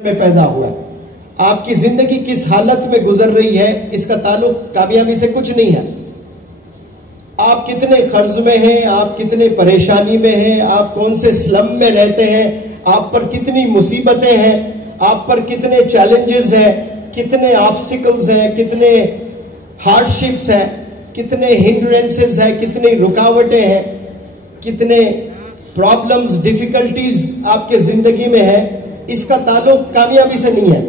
میں پیدا ہوا ہے. آپ کی زندگی کس حالت میں گزر رہی ہے اس کا تعلق کامیابی سے کچھ نہیں ہے. آپ کتنے قرض میں ہیں, آپ کتنے پریشانی میں ہیں, آپ کون سے سلم میں رہتے ہیں, آپ پر کتنی مصیبتیں ہیں, آپ پر کتنے چیلنجز ہیں, کتنے آبسٹیکلز ہیں, کتنے ہارڈشپس ہیں, کتنے ہنڈرنسز ہیں, کتنی رکاوٹیں ہیں, کتنے پرابلمز, ڈیفیکلٹیز آپ کے زندگی میں ہیں, اس کا تعلق کامیابی سے نہیں ہے.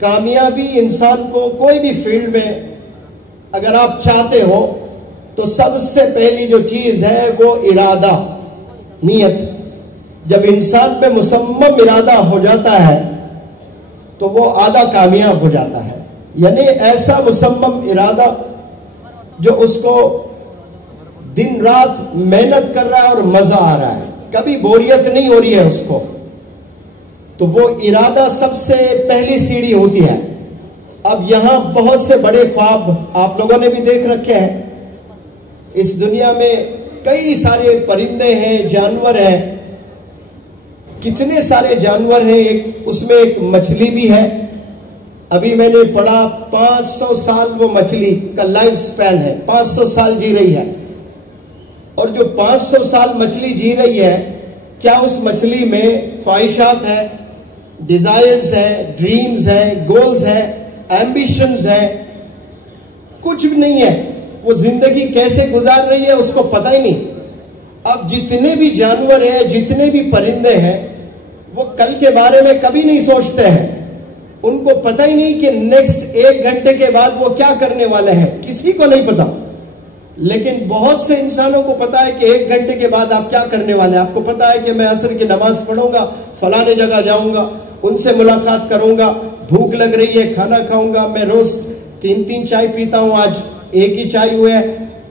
کامیابی انسان کو کوئی بھی فیلڈ میں اگر آپ چاہتے ہو تو سب سے پہلی جو چیز ہے وہ ارادہ, نیت. جب انسان پہ مصمم ارادہ ہو جاتا ہے تو وہ آدھا کامیاب ہو جاتا ہے. یعنی ایسا مصمم ارادہ جو اس کو دن رات محنت کر رہا ہے اور مزہ آ رہا ہے, کبھی بوریت نہیں ہو رہی ہے اس کو, تو وہ ارادہ سب سے پہلی سیڑھی ہوتی ہے. اب یہاں بہت سے بڑے خواب آپ لوگوں نے بھی دیکھ رکھے ہیں. اس دنیا میں کئی سارے پرندے ہیں, جانور ہیں, کتنے سارے جانور ہیں. اس میں ایک مچھلی بھی ہے. ابھی میں نے پڑھا 500 سال وہ مچھلی کا لائف سپین ہے, 500 سال جی رہی ہے. اور جو 500 سال مچھلی جی رہی ہے, کیا اس مچھلی میں خواہشات ہیں, ڈیزائرز ہیں, ڈریمز ہیں, گولز ہیں, ایمبیشنز ہیں؟ کچھ بھی نہیں ہے. وہ زندگی کیسے گزار رہی ہے اس کو پتہ ہی نہیں. اب جتنے بھی جانور ہیں, جتنے بھی پرندے ہیں, وہ کل کے بارے میں کبھی نہیں سوچتے ہیں. ان کو پتہ ہی نہیں کہ نیکسٹ 1 گھنٹے کے بعد وہ کیا کرنے والے ہیں, کسی کو نہیں پتا. لیکن بہت سے انسانوں کو پتا ہے کہ 1 گھنٹے کے بعد آپ کیا کرنے والے ہیں. آپ کو پتا ہے کہ میں عصر کی نماز پڑھوں گا, فلانے جگہ جاؤں گا, ان سے ملاقات کروں گا, بھوک لگ رہی ہے کھانا کھاؤں گا, میں روز 3 چائے پیتا ہوں, آج 1 ہی چائے ہوئے ہے,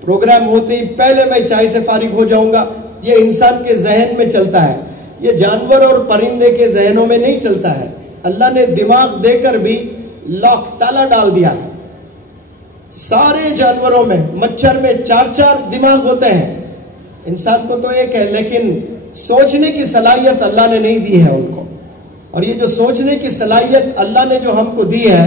پروگرام ہوتے ہی پہلے میں چائے سے فارغ ہو جاؤں گا. یہ انسان کے ذہن میں چلتا ہے, یہ جانور اور پرندے کے ذہنوں میں نہیں چلتا ہے. اللہ نے دماغ دے کر بھی لاک تالا ڈال دیا ہے. سارے جانوروں میں, مچھر میں 4 دماغ ہوتے ہیں. انسان کو تو ایک ہے, لیکن سوچنے کی صلاحیت اللہ نے نہیں دی ہے ان کو. اور یہ جو سوچنے کی صلاحیت اللہ نے جو ہم کو دی ہے,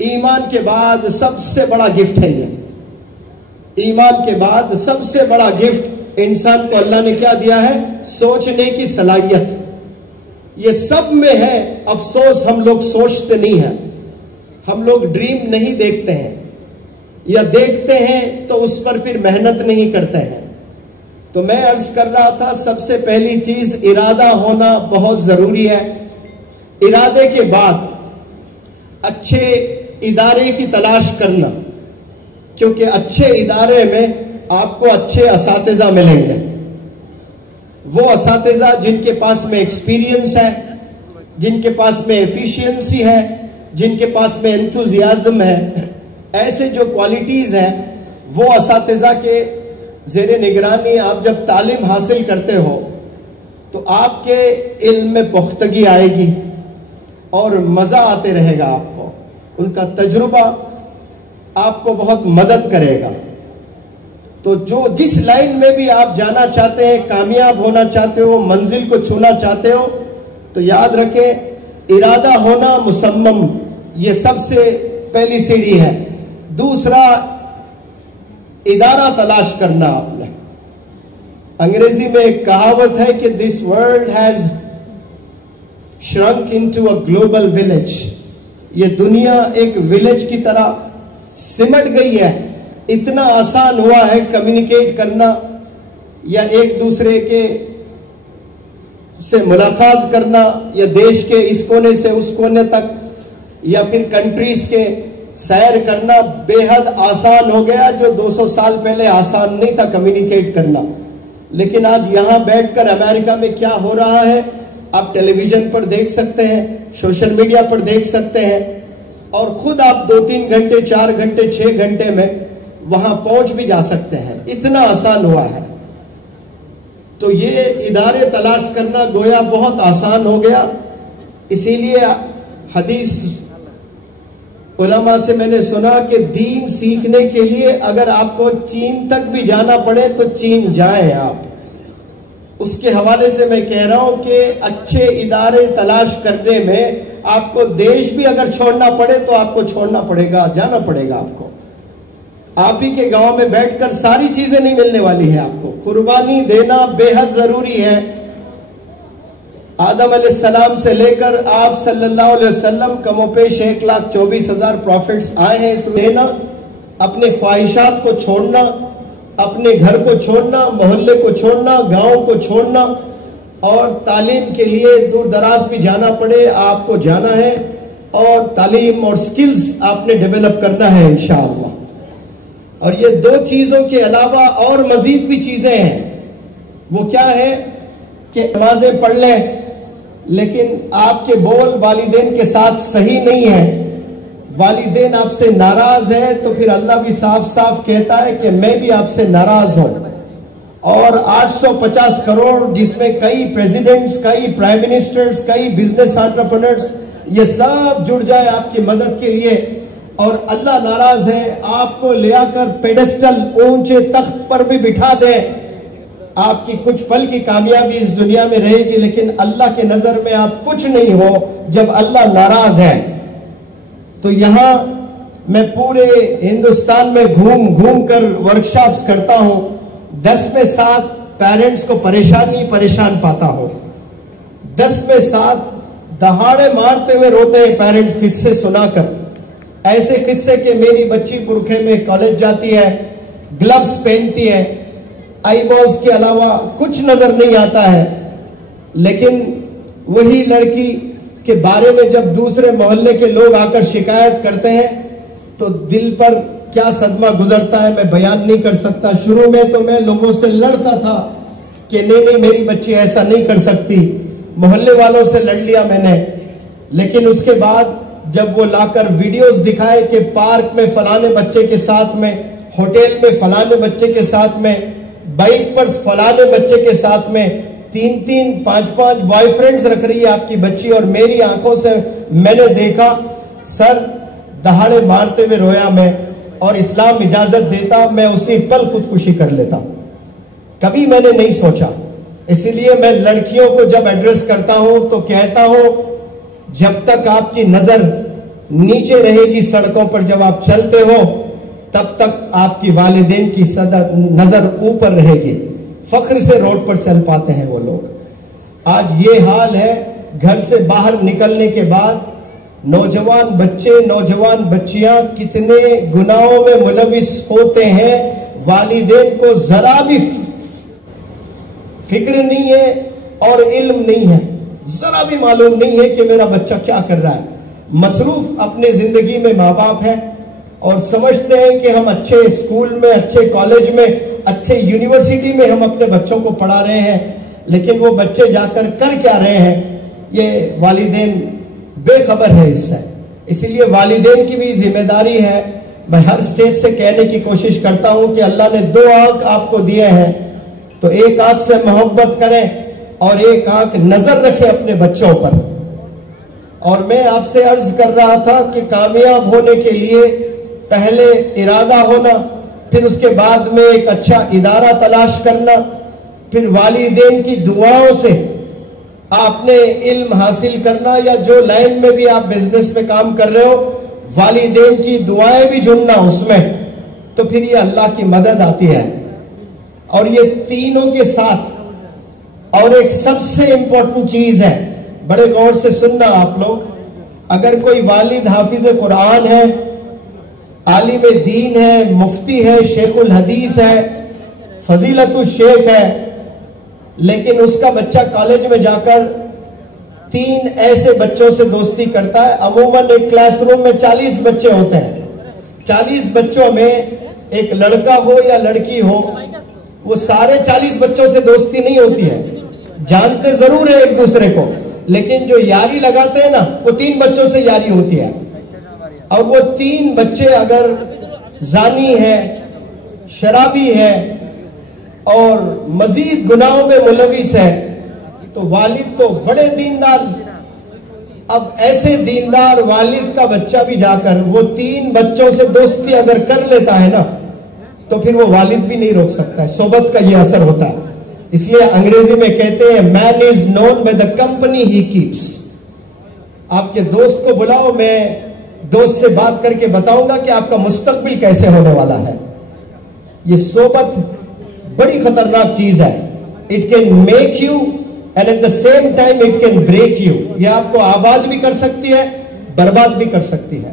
ایمان کے بعد سب سے بڑا گفٹ ہے. یہ ایمان کے بعد سب سے بڑا گفٹ انسان کو اللہ نے کیا دیا ہے؟ سوچنے کی صلاحیت. یہ سب میں ہے. افسوس ہم لوگ سوچتے نہیں ہیں, ہم لوگ ڈریم نہیں دیکھتے ہیں, یا دیکھتے ہیں تو اس پر پھر محنت نہیں کرتے ہیں. تو میں عرض کر رہا تھا, سب سے پہلی چیز ارادہ ہونا بہت ضروری ہے. ارادے کے بعد اچھے ادارے کی تلاش کرنا, کیونکہ اچھے ادارے میں آپ کو اچھے اساتذہ ملیں گے. وہ اساتذہ جن کے پاس میں ایکسپیرینس ہے, جن کے پاس میں ایفیشینسی ہے, جن کے پاس میں انتھوزیازم ہے, ایسے جو کوالٹیز ہیں, وہ اساتذہ کے زیر نگرانی آپ جب تعلیم حاصل کرتے ہو تو آپ کے علم میں پختگی آئے گی اور مزہ آتے رہے گا آپ کو. ان کا تجربہ آپ کو بہت مدد کرے گا. تو جس لائن میں بھی آپ جانا چاہتے ہیں, کامیاب ہونا چاہتے ہو, منزل کو چھونا چاہتے ہو, تو یاد رکھیں ارادہ ہونا مصمم, یہ سب سے پہلی سیڑھی ہے. دوسرا, ادارہ تلاش کرنا. آپ نے انگریزی میں ایک کہاوت ہے کہ this world has shrunk into a global village. یہ دنیا ایک ولیج کی طرح سمٹ گئی ہے. اتنا آسان ہوا ہے کمیونیکیٹ کرنا, یا ایک دوسرے کے سے ملاقات کرنا, یا دیش کے اس کونے سے اس کونے تک, یا پھر کنٹریز کے سیر کرنا بے حد آسان ہو گیا, جو 200 سال پہلے آسان نہیں تھا کمیونیکیٹ کرنا. لیکن آج یہاں بیٹھ کر امریکہ میں کیا ہو رہا ہے آپ ٹیلی ویژن پر دیکھ سکتے ہیں, سوشل میڈیا پر دیکھ سکتے ہیں, اور خود آپ 2-3 گھنٹے, 4 گھنٹے, 6 گھنٹے میں وہاں پہنچ بھی جا سکتے ہیں. اتنا آسان ہوا ہے. تو یہ ادارے تلاش کرنا گویا بہت آسان ہو گیا. اسی لیے حدیث علماء سے میں نے سنا کہ دین سیکھنے کے لیے اگر آپ کو چین تک بھی جانا پڑے تو چین جائیں آپ. اس کے حوالے سے میں کہہ رہا ہوں کہ اچھے ادارے تلاش کرنے میں آپ کو دیش بھی اگر چھوڑنا پڑے تو آپ کو چھوڑنا پڑے گا، جانا پڑے گا آپ کو. آپ ہی کے گاؤں میں بیٹھ کر ساری چیزیں نہیں ملنے والی ہیں آپ کو. قربانی دینا بے حد ضروری ہے. آدم علیہ السلام سے لے کر آپ صلی اللہ علیہ وسلم کم و پیش 1,24,000 پروفٹس آئے ہیں. اس میں نا اپنے خواہشات کو چھوڑنا، اپنے گھر کو چھوڑنا، محلے کو چھوڑنا، گاؤں کو چھوڑنا، اور تعلیم کے لیے دور دراز بھی جانا پڑے آپ کو جانا ہے، اور تعلیم اور سکلز آپ نے ڈیولپ کرنا ہے انشاءاللہ. اور یہ دو چیزوں کے علاوہ اور مزید بھی چیزیں ہیں. وہ کیا ہے کہ نمازیں پڑھ لیں لیکن آپ کے بول والدین کے ساتھ صحیح نہیں ہے، والدین آپ سے ناراض ہے تو پھر اللہ بھی صاف صاف کہتا ہے کہ میں بھی آپ سے ناراض ہوں. اور 850 کروڑ جس میں کئی پریزیڈنٹس، کئی پرائم منسٹرز، کئی بزنس انٹرپرینرز، یہ سب جڑ جائے آپ کی مدد کے لیے، اور اللہ ناراض ہے، آپ کو لے آ کر پیڈسٹل اونچے تخت پر بھی بٹھا دے، آپ کی کچھ پل کی کامیابی اس دنیا میں رہے گی لیکن اللہ کے نظر میں آپ کچھ نہیں ہو جب اللہ ناراض ہے. تو یہاں میں پورے ہندوستان میں گھوم گھوم کر ورکشاپس کرتا ہوں. 10 میں 7 پیرنٹس کو پریشان پاتا ہوں. 10 میں 7 دہاڑے مارتے ہوئے روتے ہیں پیرنٹس قصے سنا کر. ایسے قصے کہ میری بچی برقعے میں کالج جاتی ہے، گلوز پہنتی ہے، آئی بالز کے علاوہ کچھ نظر نہیں آتا ہے، لیکن وہی لڑکی کے بارے میں جب دوسرے محلے کے لوگ آ کر شکایت کرتے ہیں تو دل پر کیا صدمہ گزرتا ہے میں بیان نہیں کر سکتا. شروع میں تو میں لوگوں سے لڑتا تھا کہ نہیں میری بچی ایسا نہیں کر سکتی، محلے والوں سے لڑ لیا میں نے. لیکن اس کے بعد جب وہ لا کر ویڈیوز دکھائے کہ پارک میں فلانے بچے کے ساتھ میں، ہوٹل میں فلانے بچے کے ساتھ میں، بائک پر فلانے بچے کے ساتھ میں 3-3 5-5 بوائے فرینڈز رکھ رہی ہے آپ کی بچی، اور میری آنکھوں سے میں نے دیکھا، سر دہاڑے مارتے ہوئے رویا میں. اور اسلام اجازت دیتا میں اسی پل خودکشی کر لیتا. کبھی میں نے نہیں سوچا. اسی لیے میں لڑکیوں کو جب ایڈریس کرتا ہوں تو کہتا ہوں جب تک آپ کی نظر نیچے رہے گی سڑکوں پر، جب آپ چلتے ہو تب تک آپ کی والدین کی نظر اوپر رہے گی. فخر سے روڈ پر چل پاتے ہیں وہ لوگ. آج یہ حال ہے. گھر سے باہر نکلنے کے بعد نوجوان بچے، نوجوان بچیاں کتنے گناہوں میں ملوث ہوتے ہیں. والدین کو ذرا بھی فکر نہیں ہے اور علم نہیں ہے، ذرا بھی معلوم نہیں ہے کہ میرا بچہ کیا کر رہا ہے. مصروف اپنے زندگی میں ماں باپ ہیں اور سمجھتے ہیں کہ ہم اچھے اسکول میں، اچھے کالج میں، اچھے یونیورسٹی میں ہم اپنے بچوں کو پڑھا رہے ہیں، لیکن وہ بچے جا کر کیا رہے ہیں یہ والدین بے خبر ہے اس سے. اسی لیے والدین کی بھی ذمہ داری ہے. میں ہر سٹیج سے کہنے کی کوشش کرتا ہوں کہ اللہ نے 2 آنکھ آپ کو دیے ہیں تو ایک آنکھ سے محبت کریں اور ایک آنکھ نظر رکھیں اپنے بچوں پر. اور میں آپ سے عرض کر رہا تھا کہ کامیاب ہونے کے لیے پہلے ارادہ ہونا، پھر اس کے بعد میں ایک اچھا ادارہ تلاش کرنا، پھر والدین کی دعاؤں سے آپ نے علم حاصل کرنا، یا جو لائن میں بھی آپ بزنس میں کام کر رہے ہو والدین کی دعائیں بھی جڑنا اس میں، تو پھر یہ اللہ کی مدد آتی ہے. اور یہ تینوں کے ساتھ اور ایک سب سے امپورٹنٹ چیز ہے، بڑے غور سے سننا آپ لوگ. اگر کوئی والد حافظ قرآن ہے، عالم دین ہے، مفتی ہے، شیخ الحدیث ہے، فضیلت الشیخ ہے، لیکن اس کا بچہ کالج میں جا کر 3 ایسے بچوں سے دوستی کرتا ہے. عموماً ایک کلاس روم میں 40 بچے ہوتے ہیں. 40 بچوں میں ایک لڑکا ہو یا لڑکی ہو، وہ سارے 40 بچوں سے دوستی نہیں ہوتی ہے. جانتے ضرور ہیں ایک دوسرے کو، لیکن جو یاری لگاتے ہیں نا وہ 3 بچوں سے یاری ہوتی ہے. اور وہ 3 بچے اگر زانی ہے، شرابی ہے اور مزید گناہوں میں ملوث ہے تو والد تو بڑے دیندار. اب ایسے دیندار والد کا بچہ بھی جا کر وہ 3 بچوں سے دوستی اگر کر لیتا ہے نا تو پھر وہ والد بھی نہیں روک سکتا ہے. صحبت کا یہ اثر ہوتا ہے. اس لیے انگریزی میں کہتے ہیں man is known by the company he keeps. آپ کے دوست کو بلاؤ, میں دوست سے بات کر کے بتاؤں گا کہ آپ کا مستقبل کیسے ہونے والا ہے. یہ صحبت بڑی خطرناک چیز ہے. It can make you and at the same time it can break you. یہ آپ کو آباد بھی کر سکتی ہے, برباد بھی کر سکتی ہے.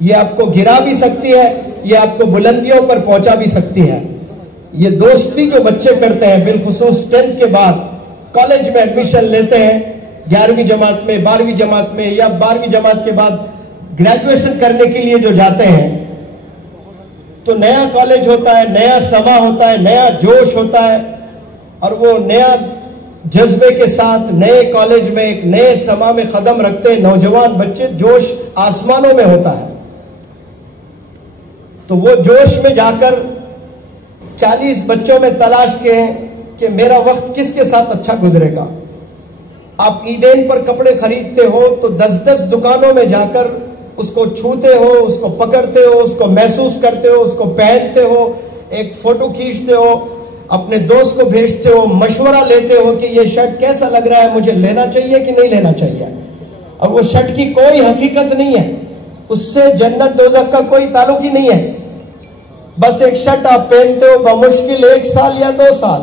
یہ آپ کو گرا بھی سکتی ہے, یہ آپ کو بلندیوں پر پہنچا بھی سکتی ہے. یہ دوستی جو بچے کرتے ہیں, بالخصوص 10th کے بعد کالج میں ایڈمیشن لیتے ہیں, 11ویں جماعت میں, 12ویں جماعت میں, یا 12ویں جماعت کے بعد گریجویشن کرنے کے لیے جو جاتے ہیں, تو نیا کالج ہوتا ہے, نیا سما ہوتا ہے, نیا جوش ہوتا ہے, اور وہ نیا جذبے کے ساتھ نئے کالج میں ایک نئے سما میں قدم رکھتے ہیں نوجوان بچے. جوش آسمانوں میں ہوتا ہے. تو وہ جوش میں جا کر 40 بچوں میں تلاش کے کہ میرا وقت کس کے ساتھ اچھا گزرے گا. آپ عیدین پر کپڑے خریدتے ہو تو 10 دکانوں میں جا کر اس کو چھوتے ہو, اس کو پکڑتے ہو, اس کو محسوس کرتے ہو, اس کو پہنتے ہو, ایک فوٹو کھینچتے ہو, اپنے دوست کو بھیجتے ہو, مشورہ لیتے ہو کہ یہ شرٹ کیسا لگ رہا ہے, مجھے لینا چاہیے کہ نہیں لینا چاہیے. اور وہ شرٹ کی کوئی حقیقت نہیں ہے, اس سے جنت دوزخ کا کوئی تعلق ہی نہیں ہے. بس ایک شرٹ آپ پہنتے ہو بمشکل 1 سال یا 2 سال,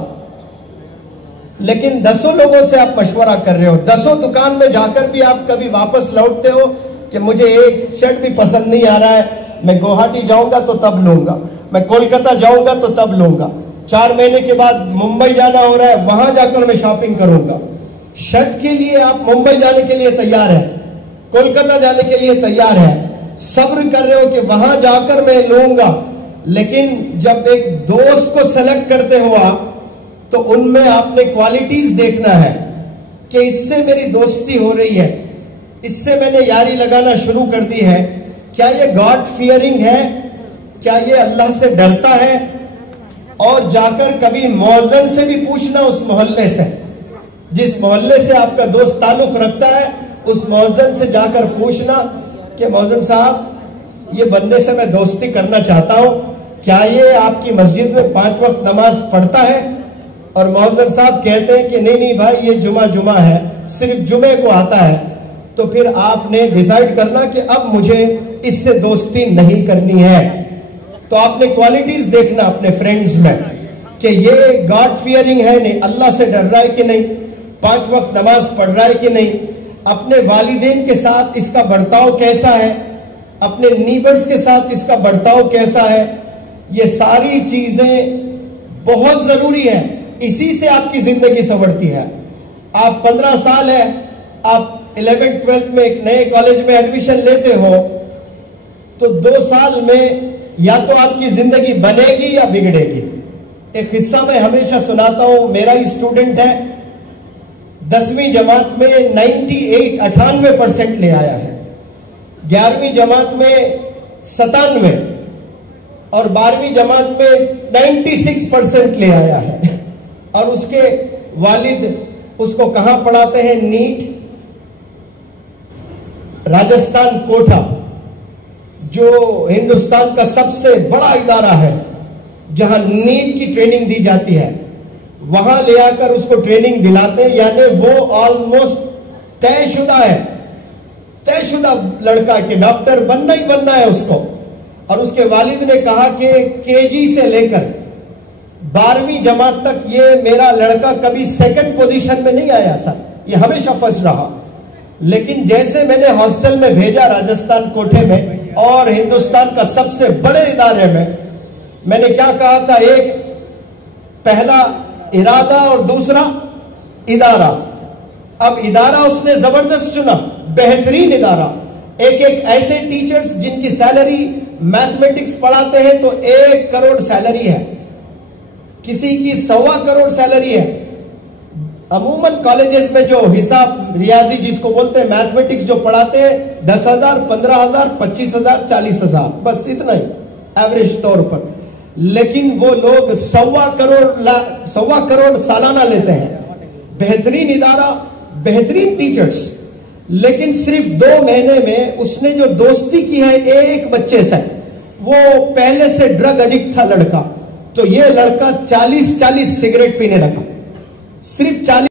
لیکن 10 لوگوں سے آپ مشورہ کر رہے ہو. 10 دکان میں جا کر بھی آپ کبھی واپس لوٹتے ہو کہ مجھے ایک شرٹ بھی پسند نہیں آ رہا ہے, میں گوہاٹی جاؤں گا تو تب لوں گا, میں کولکتہ جاؤں گا تو تب لوں گا, 4 مہینے کے بعد ممبئی جانا ہو رہا ہے, وہاں جا کر میں شاپنگ کروں گا. شرٹ کے لیے آپ ممبئی جانے کے لیے تیار ہیں, کولکتہ جانے کے لیے تیار ہیں, صبر کر رہے ہو کہ وہاں جا کر میں لوں گا. لیکن جب ایک دوست کو سلیکٹ کرتے ہو آپ, تو ان میں آپ نے کوالٹیز دیکھنا ہے کہ اس سے میری دوستی ہو رہی ہے, اس سے میں نے یاری لگانا شروع کر دی ہے, کیا یہ گاڈ فیئرنگ ہے, کیا یہ اللہ سے ڈرتا ہے. اور جا کر کبھی موزن سے بھی پوچھنا, اس محلے سے, جس محلے سے آپ کا دوست تعلق رکھتا ہے, اس موزن سے جا کر پوچھنا کہ موزن صاحب یہ بندے سے میں دوستی کرنا چاہتا ہوں, کیا یہ آپ کی مسجد میں 5 وقت نماز پڑھتا ہے. اور موزن صاحب کہتے ہیں کہ نہیں بھائی یہ جمعہ ہے, صرف جمعے کو آتا ہے, تو پھر آپ نے ڈیسائیڈ کرنا کہ اب مجھے اس سے دوستی نہیں کرنی ہے. تو آپ نے کوالٹیز دیکھنا اپنے فرینڈز میں کہ یہ گاڈ فیئرنگ ہے نہیں, اللہ سے ڈر رہا ہے کہ نہیں, 5 وقت نماز پڑھ رہا ہے کہ نہیں, اپنے والدین کے ساتھ اس کا برتاؤ کیسا ہے, اپنے نیبرز کے ساتھ اس کا برتاؤ کیسا ہے. یہ ساری چیزیں بہت ضروری ہیں, اسی سے آپ کی زندگی سنورتی ہے. آپ 15 سال ہے, آپ 11th 12th میں ایک نئے کالج میں ایڈمیشن لیتے ہو, تو 2 سال میں یا تو آپ کی زندگی بنے گی یا بگڑے گی. ایک قصہ میں ہمیشہ سناتا ہوں, میرا ہی اسٹوڈنٹ ہے, 10ویں جماعت میں 98% لے آیا ہے, 11ویں جماعت میں 97, اور 12ویں جماعت میں 96% لے آیا ہے. اور اس کے والد اس کو کہاں پڑھاتے ہیں, نیٹ راجستھان کوٹا, جو ہندوستان کا سب سے بڑا ادارہ ہے جہاں نیٹ کی ٹریننگ دی جاتی ہے, وہاں لے آ کر اس کو ٹریننگ دلاتے ہیں. یعنی وہ آلموسٹ طے شدہ ہے, طے شدہ لڑکا کہ ڈاکٹر بننا ہی بننا ہے اس کو. اور اس کے والد نے کہا کہ KG سے لے کر 12ویں جماعت تک یہ میرا لڑکا کبھی 2nd پوزیشن میں نہیں آیا سر, یہ ہمیشہ فرسٹ رہا. لیکن جیسے میں نے ہاسٹل میں بھیجا راجستھان کوٹے میں اور ہندوستان کا سب سے بڑے ادارے میں نے کیا کہا تھا, ایک پہلا ارادہ اور دوسرا ادارہ. اب ادارہ اس نے زبردست چنا, بہترین ادارہ, ایک ایسے ٹیچرز جن کی سیلری میتھمیٹکس پڑھاتے ہیں تو 1 کروڑ سیلری ہے, کسی کی 1.25 کروڑ سیلری ہے. عموماً کالجز میں جو حساب ریاضی جس کو بولتے ہیں میتھمیٹکس جو پڑھاتے ہیں 10,000 15,000 25,000 40,000, بس اتنا ہی ایوریج طور پر. لیکن وہ لوگ 1.25 کروڑ سالانہ لیتے ہیں. بہترین ادارہ, بہترین ٹیچرز. لیکن صرف 2 مہینے میں اس نے جو دوستی کی ہے ایک بچے سے, وہ پہلے سے ڈرگ ایڈکٹ تھا لڑکا, تو یہ لڑکا 40 سگریٹ پینے لگا. صرف 40